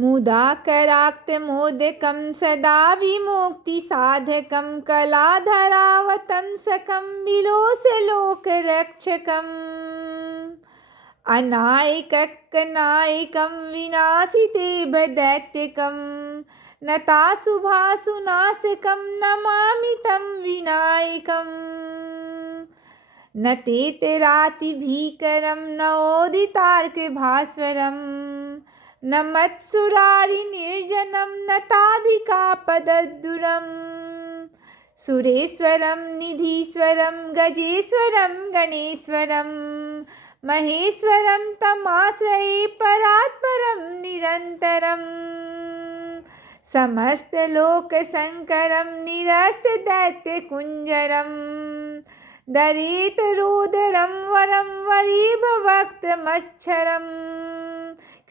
मुदाकराक्तमोदकं सदा विमुक्तिसाधकं कलाधरावतंसकं विलोसलोकरक्षकम् अनायकनायकं विनाशितेभदैत्यकं नताशुभाशुनाशकं नमामि तं विनायकम् न तेतरातिभीकरं न ओदितार्कभास्वरम् न मत्सुरारिनिर्जनं न ताधिकापदद्दुरम् सुरेश्वरं निधीश्वरं गजेश्वरं गणेश्वरं महेश्वरं तमाश्रये परात्परं निरन्तरम् समस्तलोकशङ्करं निरस्तदैत्यकुञ्जरम् दरेतरोदरं वरं वरीभवक्त्रमच्छरम्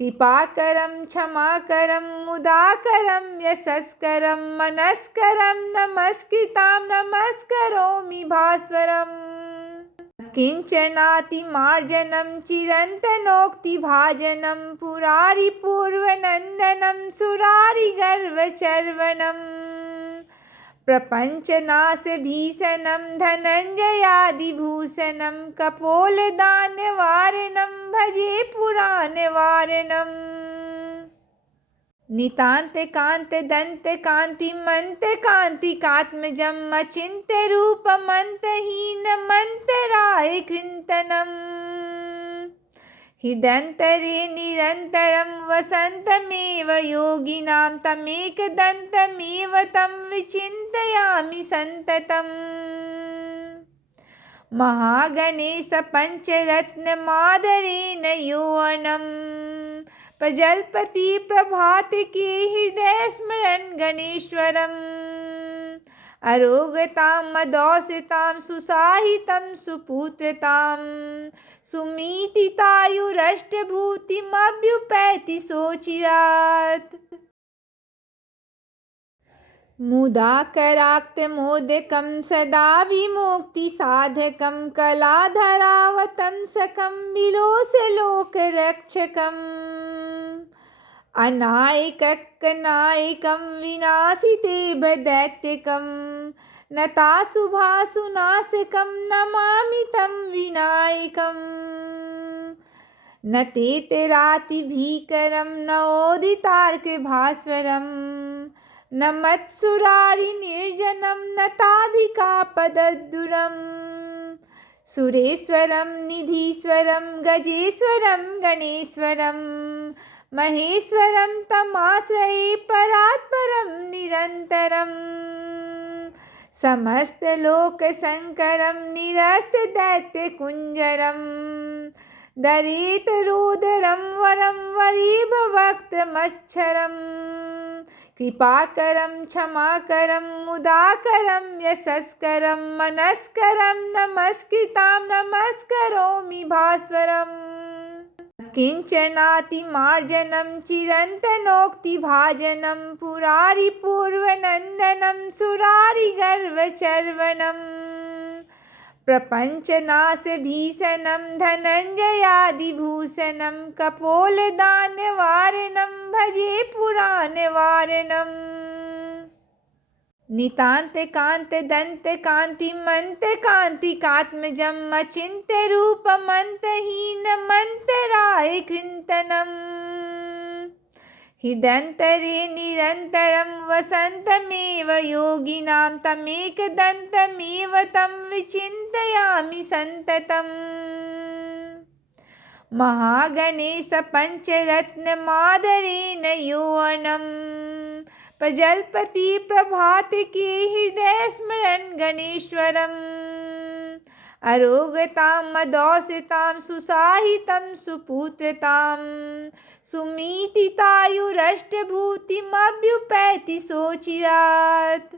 कृपाकरं क्षमाकरं मुदाकरं यशस्करं मनस्करं नमस्कृतां नमस्करोमि भास्वरम् किञ्चनातिमार्जनं चिरन्तनोक्तिभाजनं पुरारिपूर्वनन्दनं सुरारिगर्वचर्वणम् प्रपञ्चनाशभीषणं धनञ्जयादिभूषणं कपोलदानवारणं भजे पुराणवारणम् नितान्तकान्तदन्तकान्तिमन्तकान्तिकात्मजम् अचिन्त्यरूपमन्तहीनमन्तरायकृन्तनम् हृदन्तरे निरन्तरं वसन्तमेव योगिनां तमेकदन्तमेव तं विचिन्तयामि सन्ततम् महागणेशपञ्चरत्नमादरेण योऽनं प्रजल्पति प्रभातके हृदये स्मरन् गणेश्वरम् अरोगतां मदौषतां सुसाहितं सुपुत्रतां सुमीतितायुरष्टभूतिमभ्युपैति सोचिरात् मुदाकराक्तमोदकं सदा विमुक्तिसाधकं कलाधरावतंसकं विलोसलोकरक्षकम् अनायकनायकं विनाशितेभदैत्यकं नताशुभाशुनाशकं नमामि तं विनायकम् न तेतरातिभीकरं न ओदितार्कभास्वरम् न मत्सुरारिनिर्जनं न ताधिकापदद्दुरम् सुरेश्वरं निधीश्वरं गजेश्वरं गणेश्वरं महेश्वरं तमाश्रये परात्परं निरन्तरम् समस्तलोकशङ्करं निरस्तदैत्यकुञ्जरम् दरेतरोदरं वरं वरीभवक्त्रमच्छरम् कृपाकरं क्षमाकरं मुदाकरं यशस्करं मनस्करं नमस्कृतां नमस्करोमि भास्वरम् किञ्चनातिमार्जनं चिरन्तनोक्तिभाजनं पुरारिपूर्वनन्दनं सुरारिगर्वचर्वणम् प्रपञ्चनाशभीषणं धनञ्जयादिभूषणं कपोलदानवारणं भजे पुराणवारणम् नितान्तकान्तदन्तकान्तिमन्तकान्तिकात्मजम् अचिन्त्यरूपमन्तहीनमन्तरायकृन्तनम् हृदन्तरे निरन्तरं वसन्तमेव योगिनां तमेकदन्तमेव तं विचिन्तयामि सन्ततम् महागणेशपञ्चरत्नमादरेण योऽनं प्रजल्पति प्रभातके हृदये स्मरन् गणेश्वरम् अरोगतां मदौषतां सुसाहितं सुपुत्रतां सुमीतितायुरष्टभूतिमभ्युपैति सोचिरात्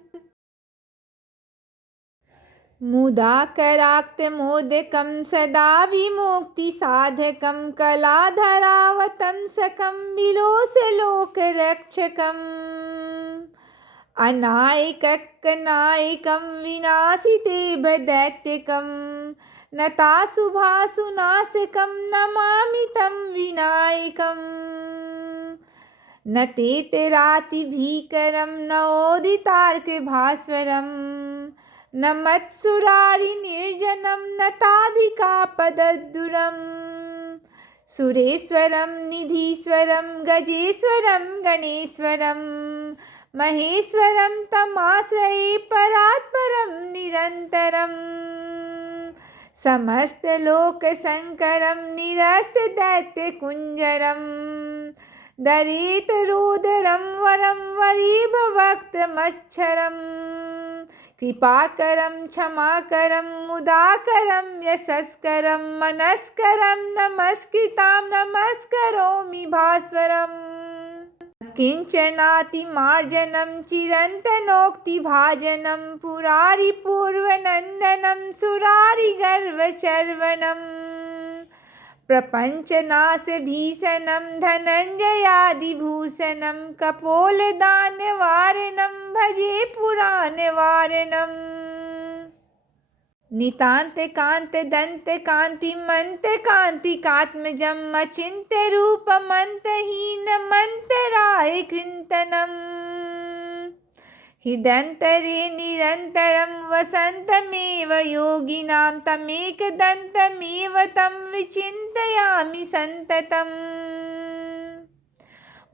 मुदाकराक्तमोदकं सदा विमुक्तिसाधकं कलाधरावतंसकं विलोसलोकरक्षकम् अनायकनायकं विनाशितेभदैत्यकं नताशुभाशुनाशकं नमामि तं विनायकम् न तेतरातिभीकरं न ओदितार्कभास्वरं न मत्सुरारिनिर्जनं न ताधिकापदद्दुरम् सुरेश्वरं निधीश्वरं गजेश्वरं गणेश्वरं महेश्वरं तमाश्रये परात्परं निरन्तरम् समस्तलोकशङ्करं निरस्तदैत्यकुञ्जरं दरेतरोदरं वरं वरीभवक्त्रमच्छरं कृपाकरं क्षमाकरं मुदाकरं यशस्करं मनस्करं नमस्कृतां नमस्करोमि भास्वरम् किञ्चनातिमार्जनं चिरन्तनोक्तिभाजनं पुरारिपूर्वनन्दनं सुरारिगर्वचर्वणम् प्रपञ्चनाशभीषणं धनञ्जयादिभूषणं कपोलदानवारणं भजे पुराणवारणम् नितान्तकान्तदन्तकान्तिमन्तकान्तिकात्मजम् अचिन्त्यरूपमन्तहीनमन्तराय कृन्तनम् हृदन्तरे निरन्तरं वसन्तमेव योगिनां तमेकदन्तमेव तं विचिन्तयामि सन्ततम्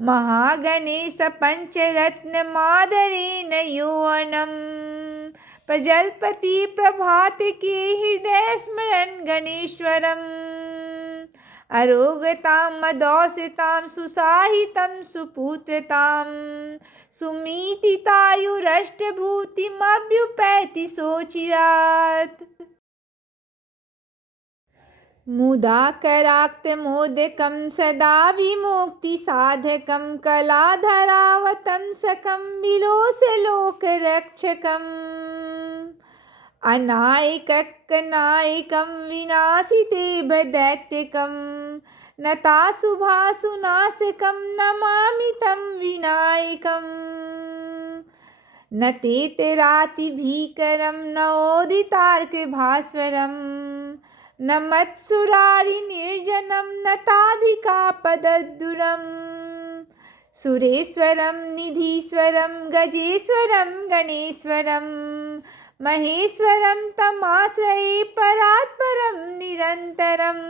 महागणेशपञ्चरत्नमादरेण योऽनं प्रजल्पति प्रभातके हृदय स्मरन् गणेश्वरम् अरोगतां मदौषतां सुसाहितं सुपुत्रतां सुमीतितायुरष्टभूतिमभ्युपैति सोचिरात् मुदाकराक्तमोदकं सदा विमुक्तिसाधकं कलाधरावतंसकं विलोसलोकरक्षकम् अनायकनायकं विनाशितेभदैत्यकं नताशुभाशुनाशकं नमामि तं विनायकम् न तेतरातिभीकरं न ओदितार्कभास्वरं न मत्सुरारिनिर्जनं न ताधिकापदद्दुरम् सुरेश्वरं निधीश्वरं गजेश्वरं गणेश्वरं महेश्वरं तमाश्रये परात्परं निरन्तरम्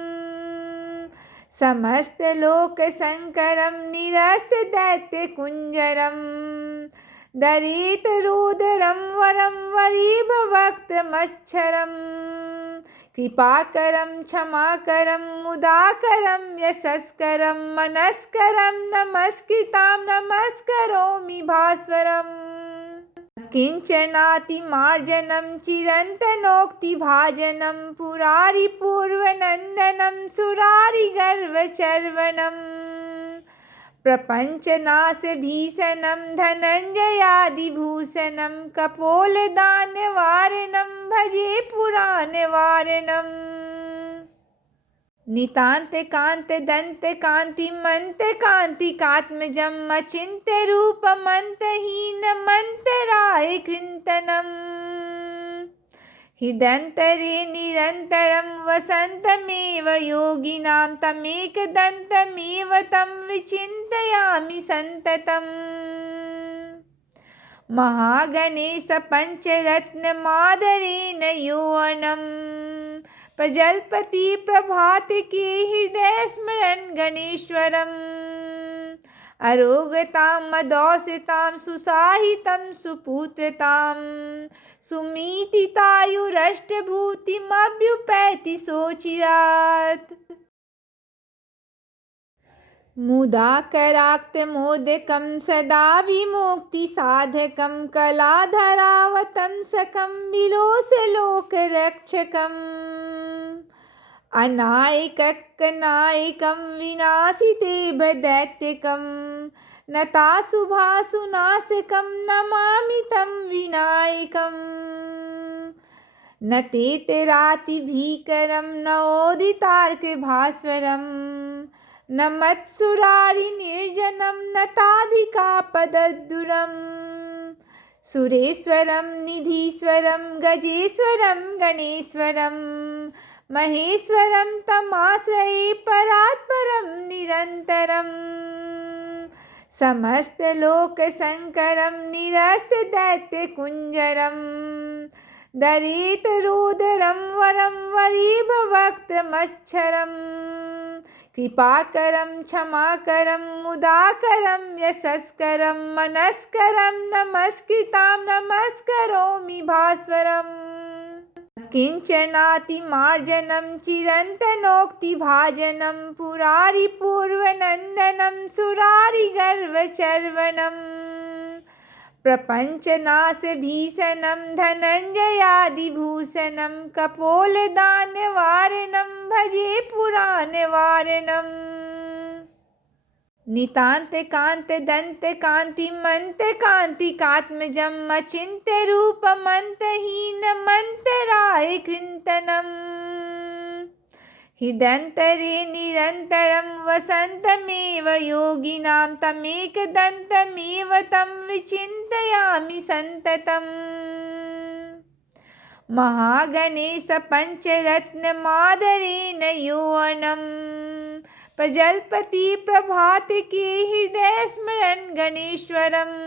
समस्तलोकशङ्करं निरस्तदैत्यकुञ्जरं दरेतरोदरं वरं वरीभवक्त्रमच्छरं कृपाकरं क्षमाकरं मुदाकरं यशस्करं मनस्करं नमस्कृतां नमस्करोमि भास्वरम् किञ्चनातिमार्जनं चिरन्तनोक्तिभाजनं पुरारिपूर्वनन्दनं सुरारिगर्वचर्वणम् प्रपञ्चनाशभीषणं धनञ्जयादिभूषणं कपोलदानवारणं भजे पुराणवारणम् नितान्तकान्तदन्तकान्तिमन्तकान्तिकात्मजम् अचिन्त्यरूपमन्तहीनमन्तराय कृन्तनम् हृदन्तरे निरन्तरं वसन्तमेव योगिनां तमेकदन्तमेव तं विचिन्तयामि सन्ततम् महागणेशपञ्चरत्नमादरेण योऽनं प्रजल्पति प्रभातके हृदय स्मरन् गणेश्वरम् अरोगतां मदौषतां सुसाहितं सुपुत्रतां सुमीतितायुरष्टभूतिमभ्युपैति सोचिरात् मुदाकराक्तमोदकं सदा विमुक्तिसाधकं कलाधरावतंसकं विलोसलोकरक्षकम् अनायकनायकं विनाशितेभदैत्यकं नताशुभाशुनाशकं नमामि तं विनायकम् न तेतरातिभीकरं न ओदितार्कभास्वरं न मत्सुरारिनिर्जनं न ताधिकापदद्दुरम् सुरेश्वरं निधीश्वरं गजेश्वरं गणेश्वरं महेश्वरं तमाश्रये परात्परं निरन्तरम् समस्तलोकशङ्करं निरस्तदैत्यकुञ्जरं दरितरोदरं वरं वरीभवक्त्रमच्छरं कृपाकरं क्षमाकरं मुदाकरं यशस्करं मनस्करं नमस्कृतां नमस्करोमि भास्वरम् किञ्चनातिमार्जनं चिरन्तनोक्तिभाजनं पुरारिपूर्वनन्दनं सुरारिगर्वचर्वणम् प्रपञ्चनाशभीषणं धनञ्जयादिभूषणं कपोलदानवारणं भजे पुराणवारणम् नितान्तकान्तदन्तकान्तिमन्तकान्तिकात्मजम् अचिन्त्यरूपमन्तहीनमन्तराय कृन्तनम् हृदन्तरे निरन्तरं वसन्तमेव योगिनां तमेकदन्तमेव तं विचिन्तयामि सन्ततम् महागणेशपञ्चरत्नमादरेण योऽनं प्रजल्पति प्रभातके हृदय स्मरन् गणेश्वरम्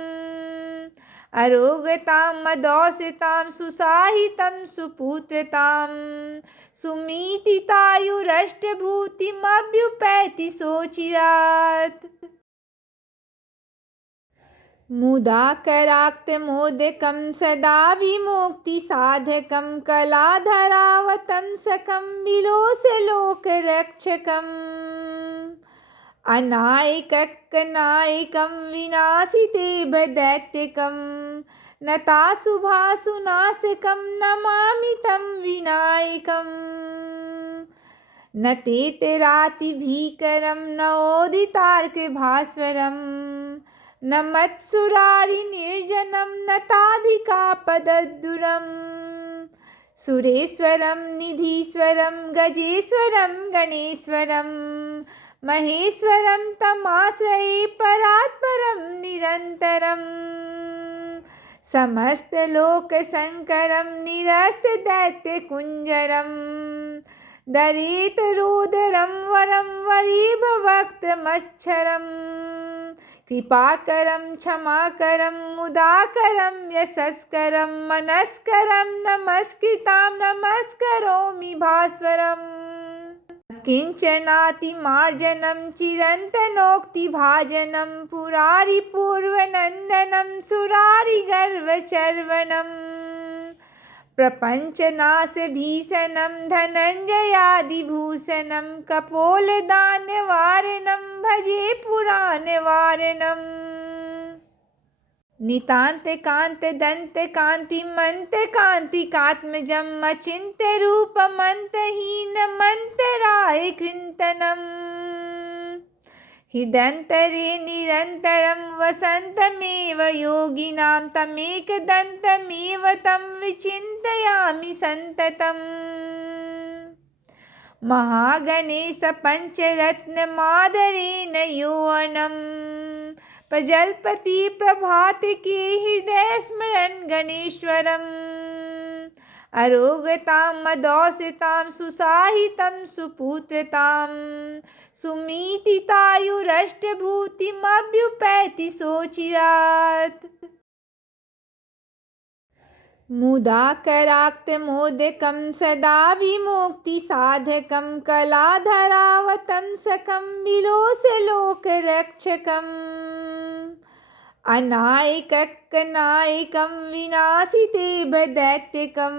अरोगतां मदौषतां सुसाहितं सुपुत्रतां सुमीतितायुरष्टभूतिमभ्युपैति सोचिरात् मुदाकराक्तमोदकं सदा विमुक्तिसाधकं कलाधरावतंसकं विलोसलोकरक्षकम् अनायकनायकं विनाशितेभदैत्यकं नताशुभाशुनाशकं नमामि तं विनायकम् न तेतरातिभीकरं न ओदितार्कभास्वरम् न मत्सुरारिनिर्जनं न ताधिकापदद्दुरम् सुरेश्वरं निधीश्वरं गजेश्वरं गणेश्वरं महेश्वरं तमाश्रये परात्परं निरन्तरम् समस्तलोकशङ्करं निरस्तदैत्यकुञ्जरं दरितरोदरं वरं वरीभवक्त्रमच्छरं कृपाकरं क्षमाकरं मुदाकरं यशस्करं मनस्करं नमस्कृतां नमस्करोमि भास्वरम् किञ्चनातिमार्जनं चिरन्तनोक्तिभाजनं पुरारिपूर्वनन्दनं सुरारिगर्वचर्वणम् प्रपञ्चनाशभीषणं धनञ्जयादिभूषणं कपोलदानवारणं भजे पुराणवारणम् नितान्तकान्तदन्तकान्तिमन्तकान्तिकात्मजम् अचिन्त्यरूपमन्तहीनमन्तराय कृन्तनम् हृदन्तरे निरन्तरं वसन्तमेव योगिनां तमेकदन्तमेव तं विचिन्तयामि सन्ततम् महागणेशपञ्चरत्नमादरेण योऽनं प्रजल्पति प्रभातके हृदय स्मरन् गणेश्वरम् अरोगतां मदौषतां सुसाहितं सुपुत्रतां सुमीतितायुरष्टभूतिमभ्युपैति सोचिरात् मुदाकराक्तमोदकं सदा विमुक्तिसाधकं कलाधरावतंसकं विलोसलोकरक्षकम् अनायकनायकं विनाशितेभदैत्यकं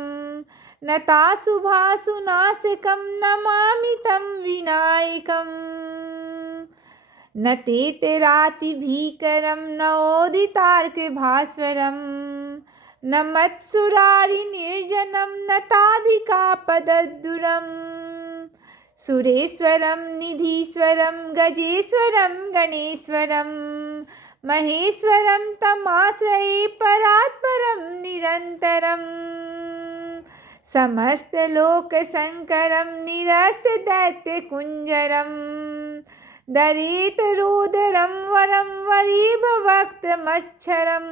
नताशुभाशुनाशकं नमामि तं विनायकम् न तेतरातिभीकरं न ओदितार्कभास्वरम् न मत्सुरारिनिर्जनं न ताधिकापदद्दुरम् सुरेश्वरं निधीश्वरं गजेश्वरं गणेश्वरं महेश्वरं तमाश्रये परात्परं निरन्तरम् समस्तलोकशङ्करं निरस्तदैत्यकुञ्जरं दरितरोदरं वरं वरीभवक्त्रमच्छरं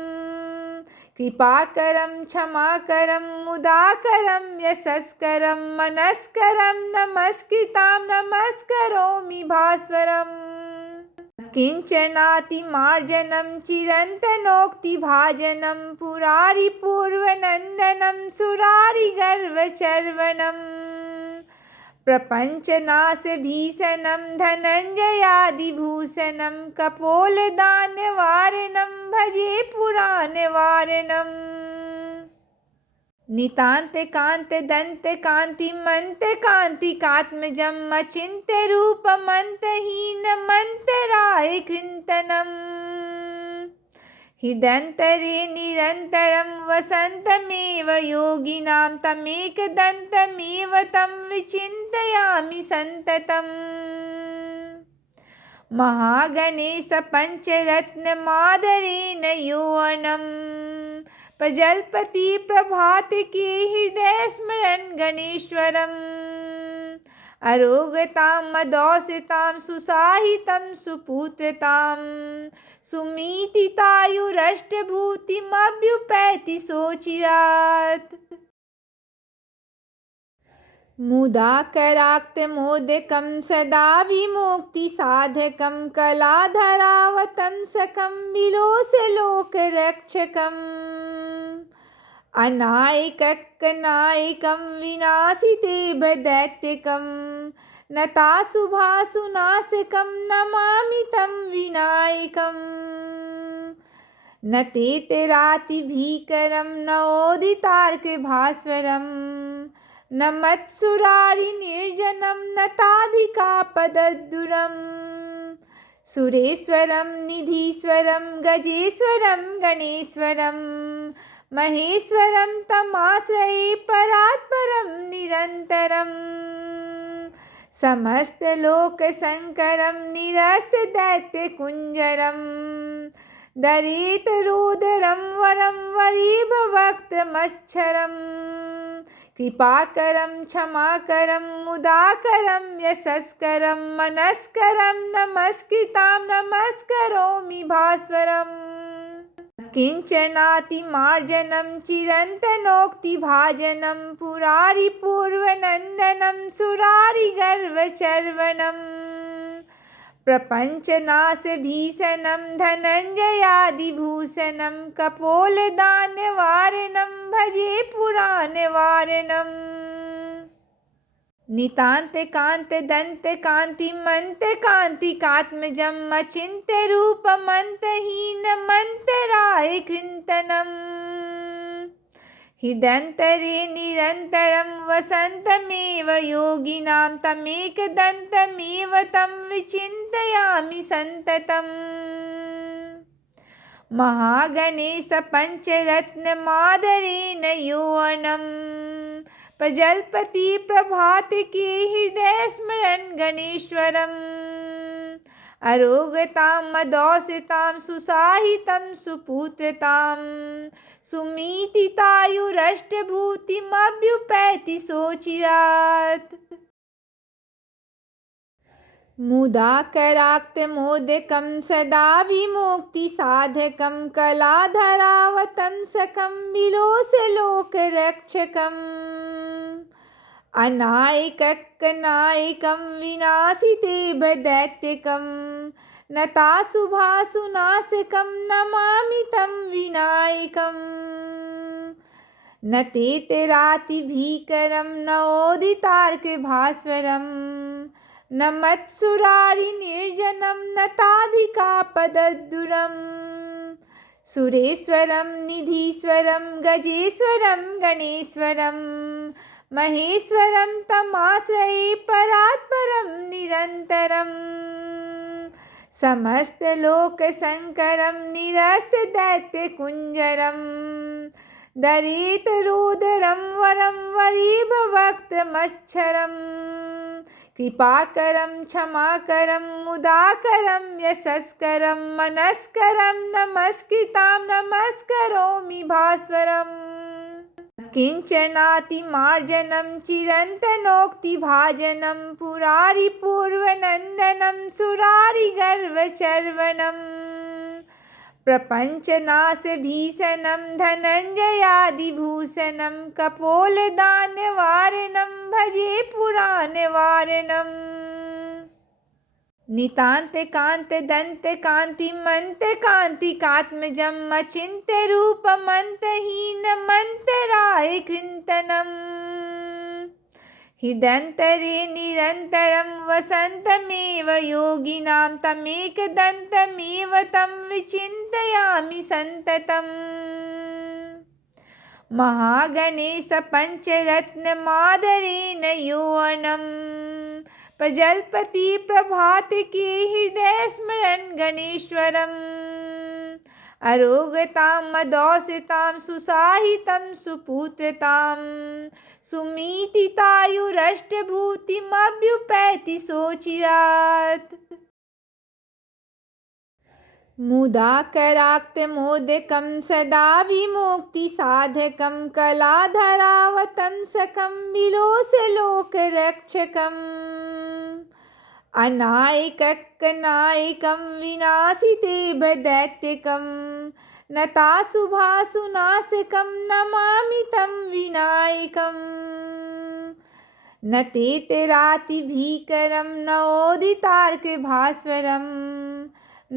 कृपाकरं क्षमाकरं मुदाकरं यशस्करं मनस्करं नमस्कृतां नमस्करोमि भास्वरम् किञ्चनातिमार्जनं चिरन्तनोक्तिभाजनं पुरारिपूर्वनन्दनं सुरारिगर्वचर्वणम् प्रपञ्चनाशभीषणं धनञ्जयादिभूषणं कपोलदानवारणं भजे पुराणवारणम् नितान्तकान्तदन्तकान्तिमन्तकान्तिकात्मजम् अचिन्त्यरूपमन्तहीनमन्तराय कृन्तनम् हृदन्तरे निरन्तरं वसन्तमेव योगिनां तमेकदन्तमेव तं विचिन्तयामि सन्ततम् महागणेशपञ्चरत्नमादरेण योऽनं प्रजल्पति प्रभातके हृदये स्मरन् गणेश्वरम् अरोगतां मदौषितां सुसाहितं सुपुत्रतां सुमीतितायुरष्टभूतिमभ्युपैति सोचिरात् मुदाकराक्तमोदकं सदा विमुक्तिसाधकं कलाधरावतंसकं विलोसलोकरक्षकम् अनायकनायकं विनाशितेभदैत्यकं नताशुभाशुनाशकं नमामि तं विनायकम् न तेतरातिभीकरं न ओदितार्कभास्वरं न मत्सुरारिनिर्जनं न ताधिकापदद्दुरम् सुरेश्वरं निधीश्वरं गजेश्वरं गणेश्वरं महेश्वरं तमाश्रये परात्परं निरन्तरम् समस्तलोकशङ्करं निरस्तदैत्यकुञ्जरं दरेतरोदरं वरं वरीभवक्त्रमच्छरं कृपाकरं क्षमाकरं मुदाकरं यशस्करं मनस्करं नमस्कृतां नमस्करोमि भास्वरम् किञ्चनातिमार्जनं चिरन्तनोक्तिभाजनं पुरारिपूर्वनन्दनं सुरारिगर्वचर्वणम् प्रपञ्चनाशभीषणं धनञ्जयादिभूषणं कपोलदानवारणं भजे पुराणवारणम् नितान्तकान्तदन्तकान्तिमन्तकान्तिकात्मजम् अचिन्त्यरूपमन्तहीनमन्तराय कृन्तनम् हृदन्तरे निरन्तरं वसन्तमेव योगिनां तमेकदन्तमेव तं विचिन्तयामि सन्ततम् महागणेशपञ्चरत्नमादरेण योऽनं प्रजल्पति प्रभातके हृदये स्मरन् गणेश्वरम् अरोगतां मदौषितां सुसाहितं सुपुत्रतां सुमीतितायुरष्टभूतिमभ्युपैति सोचिरात् मुदाकराक्तमोदकं सदा विमुक्तिसाधकं कलाधरावतंसकं विलोसलोकरक्षकम् अनायकनायकं विनाशितेभदैत्यकं नताशुभाशुनाशकं नमामि तं विनायकम् न तेतरातिभीकरं न ओदितार्कभास्वरं न मत्सुरारिनिर्जनं न ताधिकापदद्दुरम् सुरेश्वरं निधीश्वरं गजेश्वरं गणेश्वरं महेश्वरं तमाश्रये परात्परं निरन्तरम् समस्तलोकशङ्करं निरस्तदैत्यकुञ्जरं दरेतरोदरं वरं वरीभवक्त्रमच्छरं कृपाकरं क्षमाकरं मुदाकरं यशस्करं मनस्करं नमस्कृतां नमस्करोमि भास्वरम् किञ्चनातिमार्जनं चिरन्तनोक्तिभाजनं पुरारिपूर्वनन्दनं सुरारिगर्वचर्वणम् प्रपञ्चनाशभीषणं धनञ्जयादिभूषणं कपोलदानवारणं भजे पुराणवारणम् नितान्तकान्तदन्तकान्तिमन्तकान्तिकात्मजम् अचिन्त्यरूपमन्तहीनमन्तराय कृन्तनम् हृदन्तरे निरन्तरं वसन्तमेव योगिनां तमेकदन्तमेव तं विचिन्तयामि सन्ततम् महागणेशपञ्चरत्नमादरेण योऽनं प्रजल्पति प्रभातके हृदये स्मरन् गणेश्वरम् अरोगतां मदोषितां सुसाहितं सुपुत्रतां सुमीतितायुरष्टभूतिमभ्युपैति सोचिरात् मुदाकराक्तमोदकं सदा विमुक्तिसाधकं कलाधरावतंसकं विलोसलोकरक्षकम् अनायकनायकं विनाशिदेवदैत्यकं नताशुभाशुनाशकं नमामि तं विनायकम् न तेतरातिभीकरं न ओदितार्कभास्वरम्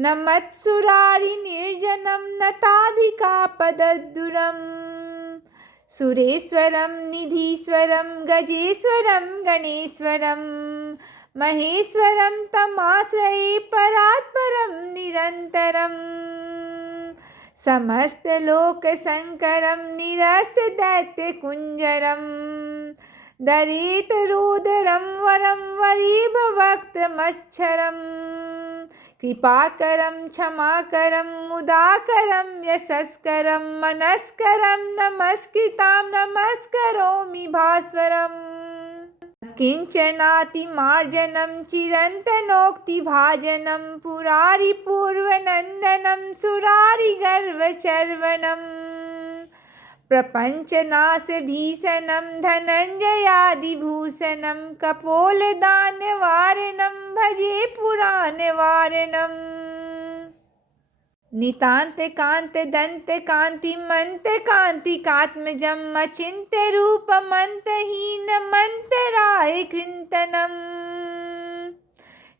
न मत्सुरारिनिर्जनं न ताधिकापदद्दुरम् सुरेश्वरं निधीश्वरं गजेश्वरं गणेश्वरं महेश्वरं तमाश्रये परात्परं निरन्तरम् समस्तलोकशङ्करं निरस्तदैत्यकुञ्जरं दरेतरोदरं वरं वरीभवक्त्रमच्छरम् कृपाकरं क्षमाकरं मुदाकरं यशस्करं मनस्करं नमस्कृतां नमस्करोमि भास्वरम् किञ्चनातिमार्जनं चिरन्तनोक्तिभाजनं पुरारिपूर्वनन्दनं सुरारिगर्वचर्वणम् प्रपञ्चनाशभीषणं धनञ्जयादिभूषणं कपोलदानवारणं भजे पुराणवारणम् नितान्तकान्तदन्तकान्तिमन्तकान्तिकात्मजम् अचिन्त्यरूपमन्तहीनमन्तराय कृन्तनम्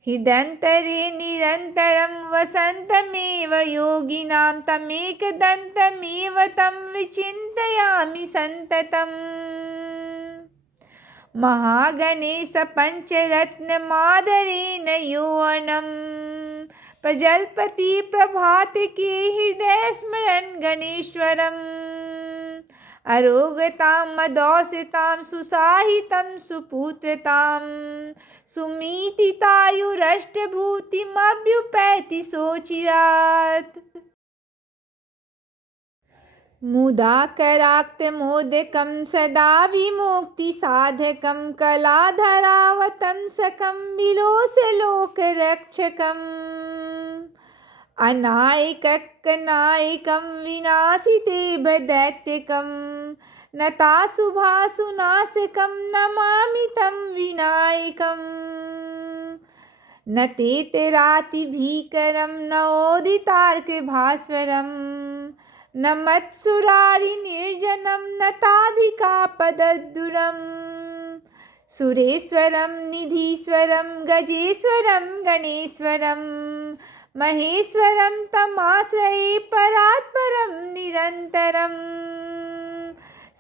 हृदन्तरे निरन्तरं वसन्तमेव योगिनां तमेकदन्तमेव तं विचिन्तयामि सन्ततम् महागणेशपञ्चरत्नमादरेण योऽनं प्रजल्पति प्रभातके हृदये स्मरन् गणेश्वरम् अरोगतां मदोषितां सुसाहितं सुपुत्रतां सुमीतितायुरष्टभूतिमभ्युपैति सोचिरात् मुदाकराक्तमोदकं सदा विमुक्तिसाधकं कलाधरावतंसकं विलोसलोकरक्षकम् अनायकनायकं विनाशिदेवदैत्यकं नताशुभाशुनाशकं नमामि तं विनायकम् न तेतरातिभीकरं न ओदितार्कभास्वरम् न मत्सुरारिनिर्जनं न ताधिकापदद्दुरम् सुरेश्वरं निधीश्वरं गजेश्वरं गणेश्वरं महेश्वरं तमाश्रये परात्परं निरन्तरम्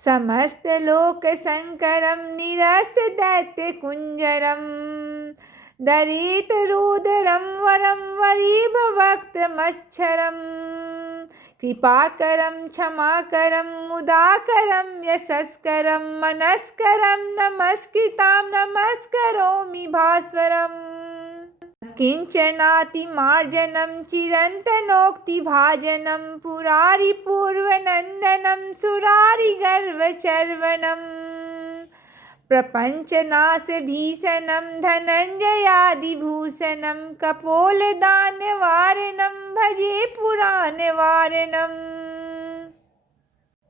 समस्तलोकशङ्करं निरस्तदैत्यकुञ्जरं दरेतरोदरं वरं वरीभवक्त्रमच्छरम् कृपाकरं क्षमाकरं मुदाकरं यशस्करं मनस्करं नमस्कृतां नमस्करोमि भास्वरम् किञ्चनातिमार्जनं चिरन्तनोक्तिभाजनं पुरारिपूर्वनन्दनं सुरारिगर्वचर्वणम् प्रपञ्चनाशभीषणं धनञ्जयादिभूषणं कपोलदानवारणं भजे पुराणवारणम्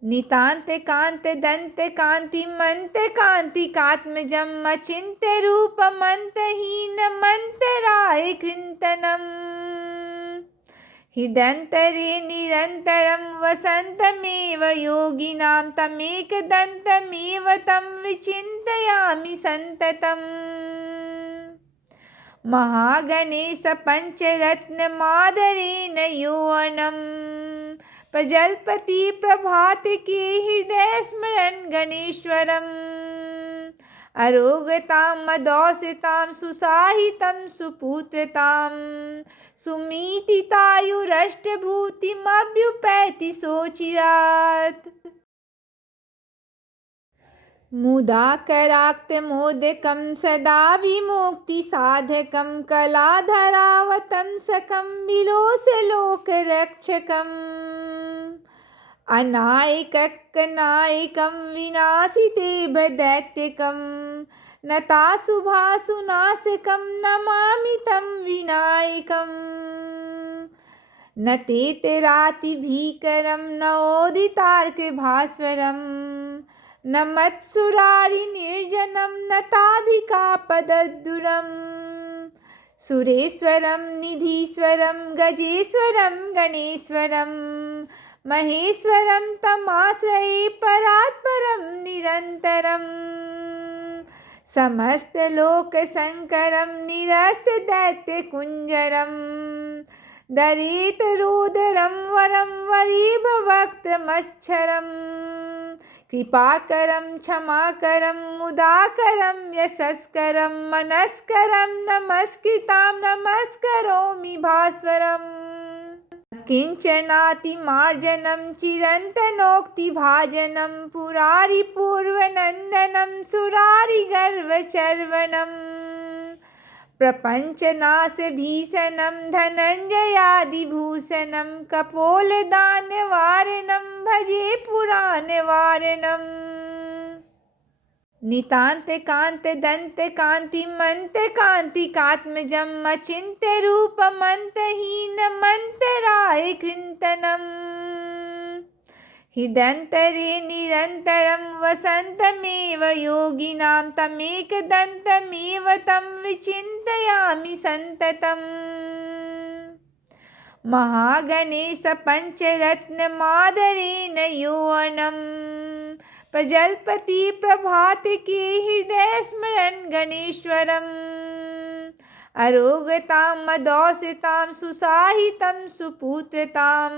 नितान्तकान्तदन्तकान्तिमन्तकान्तिकात्मजम् अचिन्त्यरूपमन्तहीनमन्तराय कृन्तनम् हृदन्तरे निरन्तरं वसन्तमेव योगिनां तमेकदन्तमेव तं विचिन्तयामि सन्ततम् महागणेश पञ्चरत्नमादरेण यौवनं प्रजल्पति प्रभातके हृदये स्मरन् गणेश्वरम् अरोगतां मदौषितां सुसाहितं सुपुत्रतां सुमीतितायुरष्टभूतिमभ्युपैति सोचिरात् मुदाकराक्तमोदकं सदा विमुक्तिसाधकं कलाधरावतंसकं विलोसलोकरक्षकम् अनायकनायकं विनाशितेभदैत्यकं नताशुभाशुनाशकं नमामि तं विनायकम् न तेतरातिभीकरं न ओदितार्कभास्वरम् न मत्सुरारिनिर्जनं न ताधिकापदद्दुरम् सुरेश्वरं निधीश्वरं गजेश्वरं गणेश्वरं महेश्वरं तमाश्रये परात्परं निरन्तरम् समस्तलोकशङ्करं निरस्तदैत्यकुञ्जरं दरेतरोदरं वरं वरीभवक्त्रमच्छरम् कृपाकरं क्षमाकरं मुदाकरं यशस्करं मनस्करं नमस्कृतां नमस्करोमि भास्वरम् किञ्चनातिमार्जनं चिरन्तनोक्तिभाजनं पुरारिपूर्वनन्दनं सुरारिगर्वचर्वणम् प्रपञ्चनाशभीषणं धनञ्जयादिभूषणं कपोलदानवारणं भजे पुराणवारणम् नितान्तकान्तदन्तकान्तिमन्तकान्तिकात्मजम् अचिन्त्यरूपमन्तहीनमन्तरायकृन्तनम् हृदन्तरे निरन्तरं वसन्तमेव योगिनां तमेकदन्तमेव तं विचिन्तयामि सन्ततम् महागणेश पञ्चरत्नमादरेण यौवनं प्रजल्पति प्रभातके हृदये स्मरन् गणेश्वरम् अरोगतां मदौषितां सुसाहितं सुपुत्रतां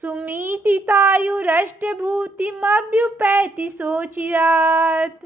सुमीतितायुरष्टभूतिमभ्युपैति सोचिरात्।